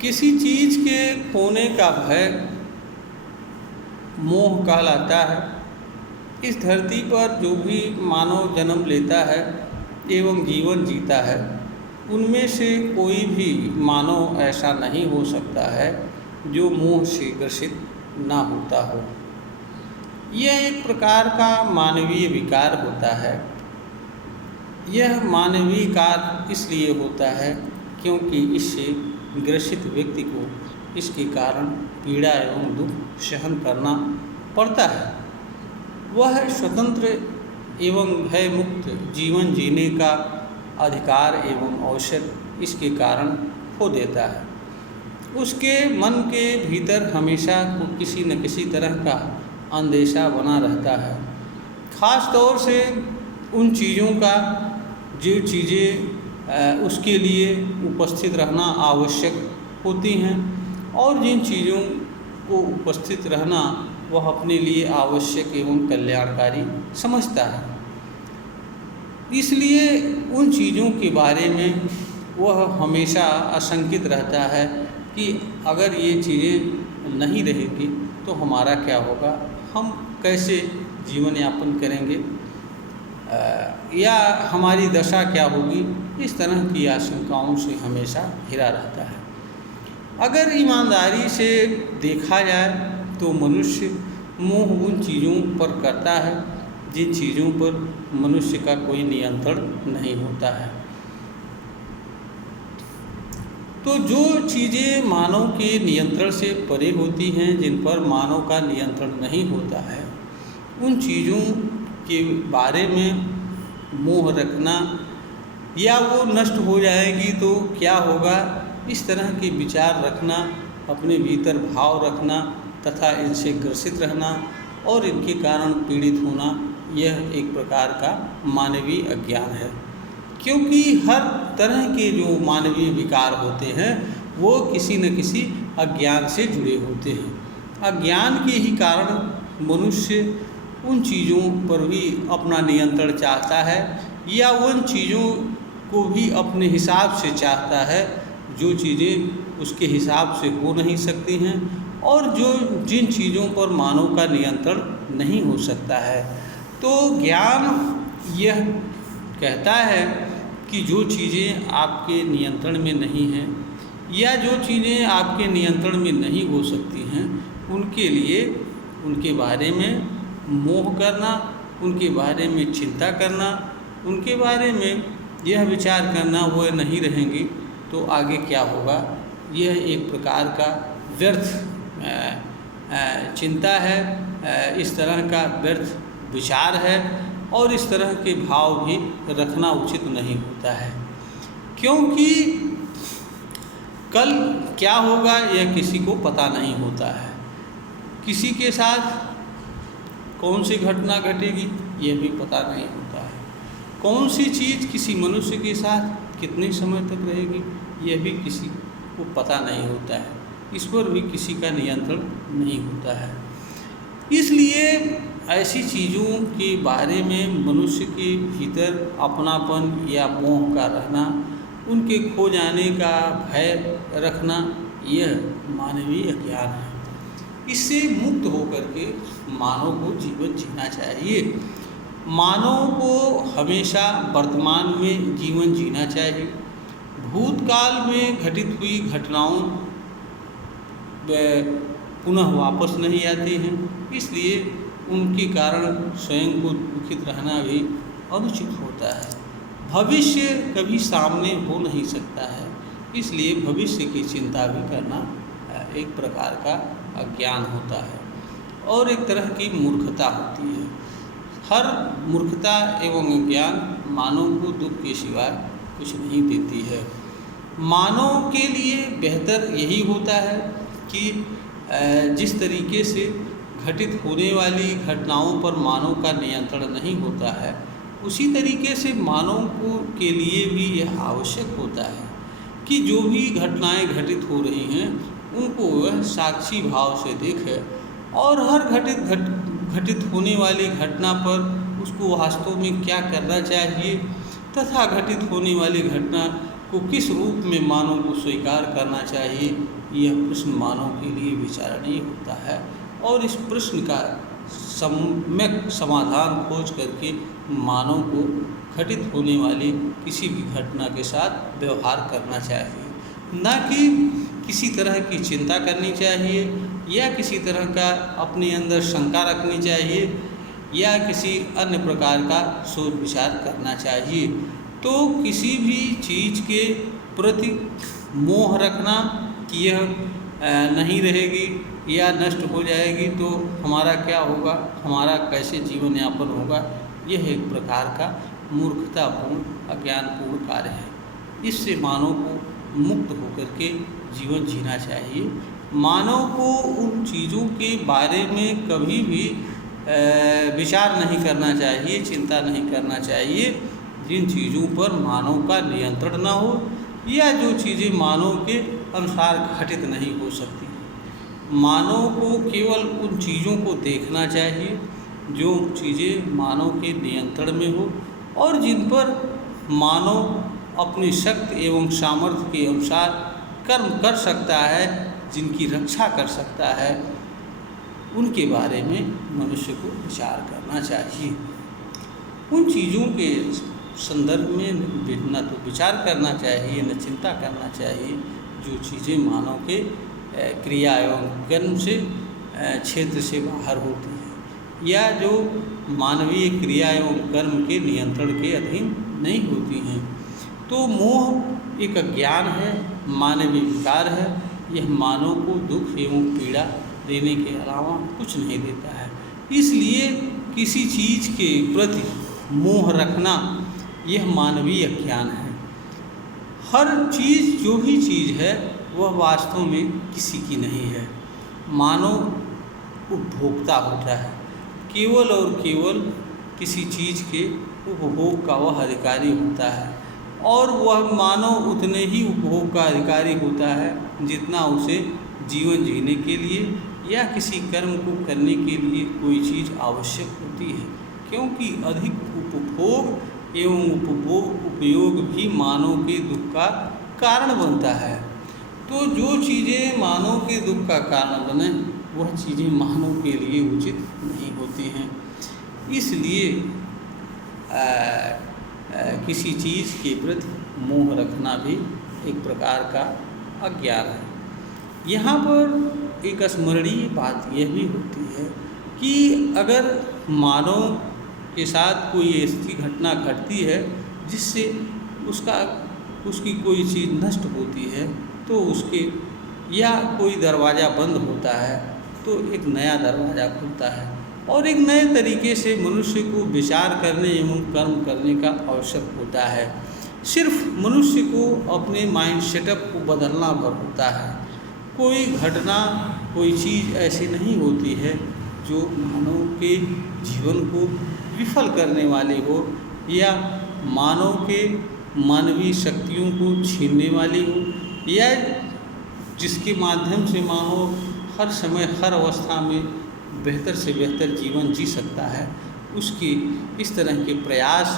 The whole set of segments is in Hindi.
किसी चीज़ के खोने का भय मोह कहलाता है। इस धरती पर जो भी मानव जन्म लेता है एवं जीवन जीता है, उनमें से कोई भी मानव ऐसा नहीं हो सकता है जो मोह से ग्रसित ना होता हो। यह एक प्रकार का मानवीय विकार होता है। यह मानवीय कार्य इसलिए होता है क्योंकि इससे ग्रसित व्यक्ति को इसके कारण पीड़ा एवं दुख सहन करना पड़ता है। वह स्वतंत्र एवं भय मुक्त जीवन जीने का अधिकार एवं अवसर इसके कारण खो देता है। उसके मन के भीतर हमेशा किसी न किसी तरह का अंदेशा बना रहता है, ख़ास तौर से उन चीज़ों का जो चीज़ें उसके लिए उपस्थित रहना आवश्यक होती हैं और जिन चीज़ों को उपस्थित रहना वह अपने लिए आवश्यक एवं कल्याणकारी समझता है। इसलिए उन चीज़ों के बारे में वह हमेशा आशंकित रहता है कि अगर ये चीज़ें नहीं रहेंगी तो हमारा क्या होगा, हम कैसे जीवन यापन करेंगे या हमारी दशा क्या होगी। इस तरह की आशंकाओं से हमेशा घिरा रहता है। अगर ईमानदारी से देखा जाए तो मनुष्य मोह उन चीज़ों पर करता है जिन चीज़ों पर मनुष्य का कोई नियंत्रण नहीं होता है। तो जो चीज़ें मानव के नियंत्रण से परे होती हैं, जिन पर मानव का नियंत्रण नहीं होता है, उन चीज़ों के बारे में मोह रखना या वो नष्ट हो जाएगी तो क्या होगा, इस तरह के विचार रखना, अपने भीतर भाव रखना तथा इनसे ग्रसित रहना और इनके कारण पीड़ित होना, यह एक प्रकार का मानवीय अज्ञान है। क्योंकि हर तरह के जो मानवीय विकार होते हैं वो किसी न किसी अज्ञान से जुड़े होते हैं। अज्ञान के ही कारण मनुष्य उन चीज़ों पर भी अपना नियंत्रण चाहता है या उन चीज़ों को भी अपने हिसाब से चाहता है जो चीज़ें उसके हिसाब से हो नहीं सकती हैं और जिन चीज़ों पर मानव का नियंत्रण नहीं हो सकता है। तो ज्ञान यह कहता है कि जो चीज़ें आपके नियंत्रण में नहीं हैं या जो चीज़ें आपके नियंत्रण में नहीं हो सकती हैं, उनके लिए उनके बारे में मोह करना, उनके बारे में चिंता करना, उनके बारे में यह विचार करना वो नहीं रहेंगी तो आगे क्या होगा, यह एक प्रकार का व्यर्थ चिंता है, इस तरह का व्यर्थ विचार है और इस तरह के भाव भी रखना उचित नहीं होता है। क्योंकि कल क्या होगा यह किसी को पता नहीं होता है। किसी के साथ कौन सी घटना घटेगी यह भी पता नहीं होता है। कौन सी चीज़ किसी मनुष्य के साथ कितने समय तक रहेगी यह भी किसी को पता नहीं होता है। इस पर भी किसी का नियंत्रण नहीं होता है। इसलिए ऐसी चीज़ों के बारे में मनुष्य के भीतर अपनापन या मोह का रहना, उनके खो जाने का भय रखना, यह मानवीय ज्ञान है। इससे मुक्त होकर के मानव को जीवन जीना चाहिए। मानव को हमेशा वर्तमान में जीवन जीना चाहिए। भूतकाल में घटित हुई घटनाओं पुनः वापस नहीं आती हैं, इसलिए उनके कारण स्वयं को दुखित रहना भी अनुचित होता है। भविष्य कभी सामने हो नहीं सकता है, इसलिए भविष्य की चिंता भी करना एक प्रकार का अज्ञान होता है और एक तरह की मूर्खता होती है। हर मूर्खता एवं अज्ञान मानव को दुख के सिवाय कुछ नहीं देती है। मानव के लिए बेहतर यही होता है कि जिस तरीके से घटित होने वाली घटनाओं पर मानव का नियंत्रण नहीं होता है, उसी तरीके से मानव को के लिए भी यह आवश्यक होता है कि जो भी घटनाएं घटित हो रही हैं उनको वह साक्षी भाव से देखे और हर घटित होने वाली घटना पर उसको वास्तव में क्या करना चाहिए तथा घटित होने वाली घटना को किस रूप में मानव को स्वीकार करना चाहिए, यह प्रश्न मानव के लिए विचारणीय होता है। और इस प्रश्न का सम्यक समाधान खोज करके मानव को घटित होने वाली किसी भी घटना के साथ व्यवहार करना चाहिए, न कि किसी तरह की चिंता करनी चाहिए या किसी तरह का अपने अंदर शंका रखनी चाहिए या किसी अन्य प्रकार का सोच विचार करना चाहिए। तो किसी भी चीज़ के प्रति मोह रखना कि यह नहीं रहेगी या नष्ट हो जाएगी तो हमारा क्या होगा, हमारा कैसे जीवन यापन होगा, यह एक प्रकार का मूर्खतापूर्ण अज्ञानपूर्ण कार्य है। इससे मानव को मुक्त होकर के जीवन जीना चाहिए। मानव को उन चीज़ों के बारे में कभी भी विचार नहीं करना चाहिए, चिंता नहीं करना चाहिए जिन चीज़ों पर मानव का नियंत्रण न हो या जो चीज़ें मानव के अनुसार घटित नहीं हो सकती। मानव को केवल उन चीज़ों को देखना चाहिए जो चीज़ें मानव के नियंत्रण में हो और जिन पर मानव अपनी शक्ति एवं सामर्थ्य के अनुसार कर्म कर सकता है, जिनकी रक्षा कर सकता है, उनके बारे में मनुष्य को विचार करना चाहिए। उन चीज़ों के संदर्भ में न तो विचार करना चाहिए न चिंता करना चाहिए जो चीज़ें मानव के क्रिया एवं कर्म से क्षेत्र से बाहर होती हैं या जो मानवीय क्रिया एवं कर्म के नियंत्रण के अधीन नहीं होती हैं। तो मोह एक अज्ञान है, मानवीय विकार है। यह मानव को दुख एवं पीड़ा देने के अलावा कुछ नहीं देता है। इसलिए किसी चीज़ के प्रति मोह रखना यह मानवीय अज्ञान है। हर चीज़ जो भी चीज़ है वह वास्तव में किसी की नहीं है। मानव उपभोक्ता होता है, केवल और केवल किसी चीज़ के उपभोग का वह अधिकारी होता है और वह मानव उतने ही उपभोग का अधिकारी होता है जितना उसे जीवन जीने के लिए या किसी कर्म को करने के लिए कोई चीज़ आवश्यक होती है, क्योंकि अधिक उपभोग एवं उपयोग भी मानव के दुख का कारण बनता है। तो जो चीज़ें मानव के दुख का कारण बने वह चीज़ें मानव के लिए उचित नहीं होती हैं। इसलिए किसी चीज़ के प्रति मोह रखना भी एक प्रकार का अज्ञान है। यहाँ पर एक स्मरणीय बात यह भी होती है कि अगर मानव के साथ कोई ऐसी घटना घटती है जिससे उसकी कोई चीज़ नष्ट होती है तो उसके या कोई दरवाज़ा बंद होता है तो एक नया दरवाज़ा खुलता है और एक नए तरीके से मनुष्य को विचार करने एवं कर्म करने का अवसर होता है। सिर्फ मनुष्य को अपने माइंड सेटअप को बदलना भर होता है। कोई घटना कोई चीज़ ऐसी नहीं होती है जो मानव के जीवन को विफल करने वाली हो या मानव के मानवीय शक्तियों को छीनने वाली हो या जिसके माध्यम से मानव हर समय हर अवस्था में बेहतर से बेहतर जीवन जी सकता है, उसकी इस तरह के प्रयास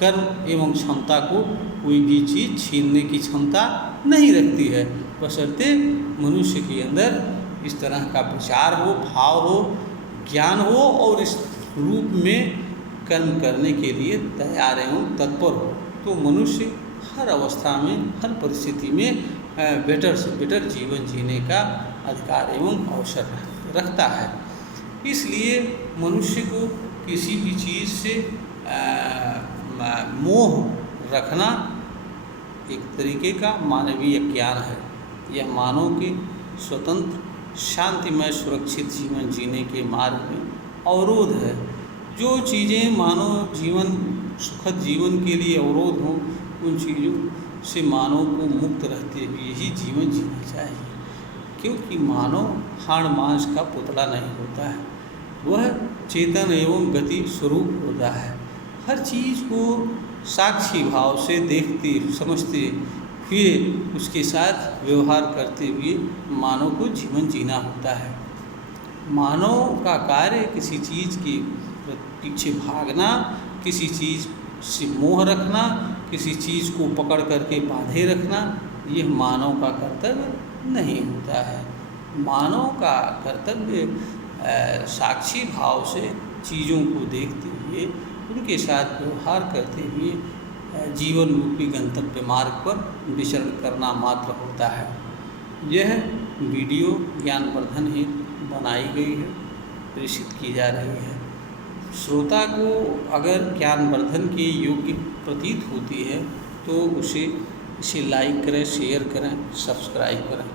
कर्म एवं क्षमता को कोई भी चीज़ छीनने की क्षमता नहीं रखती है, बशर्ते मनुष्य के अंदर इस तरह का विचार हो, भाव हो, ज्ञान हो और इस रूप में कर्म करने के लिए तैयार एवं तत्पर हो। तो मनुष्य हर अवस्था में हर परिस्थिति में बेटर से बेटर जीवन जीने का अधिकार एवं अवसर रखता है। इसलिए मनुष्य को किसी भी चीज़ से मोह रखना एक तरीके का मानवीय ज्ञान है। यह मानव के स्वतंत्र शांतिमय सुरक्षित जीवन जीने के मार्ग में अवरोध है। जो चीज़ें मानव जीवन सुखद जीवन के लिए अवरोध हों उन चीज़ों से मानव को मुक्त रहते हुए ही जीवन जीना चाहिए, क्योंकि मानव हाड़ मांस का पुतला नहीं होता है, वह चेतन एवं गति स्वरूप होता है। हर चीज़ को साक्षी भाव से देखते समझते हुए उसके साथ व्यवहार करते हुए मानव को जीवन जीना होता है। मानव का कार्य किसी चीज़ के पीछे भागना, किसी चीज़ से मोह रखना, किसी चीज़ को पकड़ करके बांधे रखना, यह मानव का कर्तव्य नहीं होता है। मानव का कर्तव्य साक्षी भाव से चीज़ों को देखते हुए, उनके साथ व्यवहार करते हुए जीवन रूपी गंतव्य मार्ग पर विचरण करना मात्र होता है। यह वीडियो ज्ञानवर्धन हेतु बनाई गई है, प्रेषित की जा रही है। श्रोता को अगर ज्ञानवर्धन के योग्य प्रतीत होती है तो इसे लाइक करें, शेयर करें, सब्सक्राइब करें।